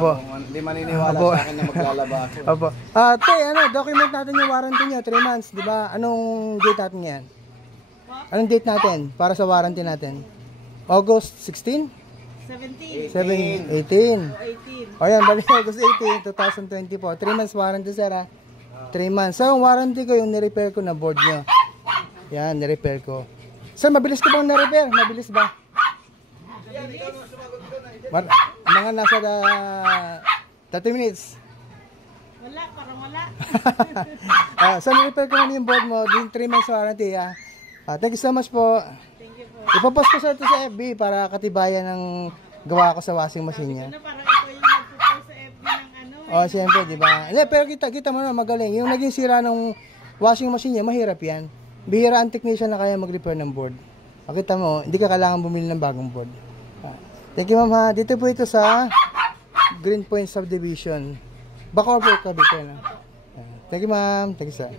Opo. Hindi maniniwala Opo. sa akin na maglalaba ako. Opo. Te, document natin yung warranty niya, 3 months, di ba? Anong date natin yan? Anong date natin para sa warranty natin? August 16? 17. 18. O yan, balik August 18, 2020 po. 3 months warranty, sir, ha? 3 months. So, yung warranty ko, yung nirepair ko na board nyo. Yan, nirepair ko. Sir, mabilis ko bang na-repair? Mabilis ba? Mga nasa 30 minutes. Wala, parang wala. So, nirepair ko na yung board mo. Din 3 months warranty, ha? Thank you so much po. Thank you po. Ipapost ko sa ito sa FB para katibayan ng gawa ko sa washing machine niya. Ano, parang ito yung nagpo-post sa FB ng ano. Oh, siyempre, di ba? Hindi, pero kita mo na magaling. Yung naging sira ng washing machine niya, mahirap yan. Bihira ang technician na kaya mag-repair ng board. Kita mo, hindi ka kailangan bumili ng bagong board. Thank you, ma'am, ha. Dito po ito sa Greenpoint Subdivision. Bacoor po, Cavite, na. Thank you, ma'am. Thank you, sir.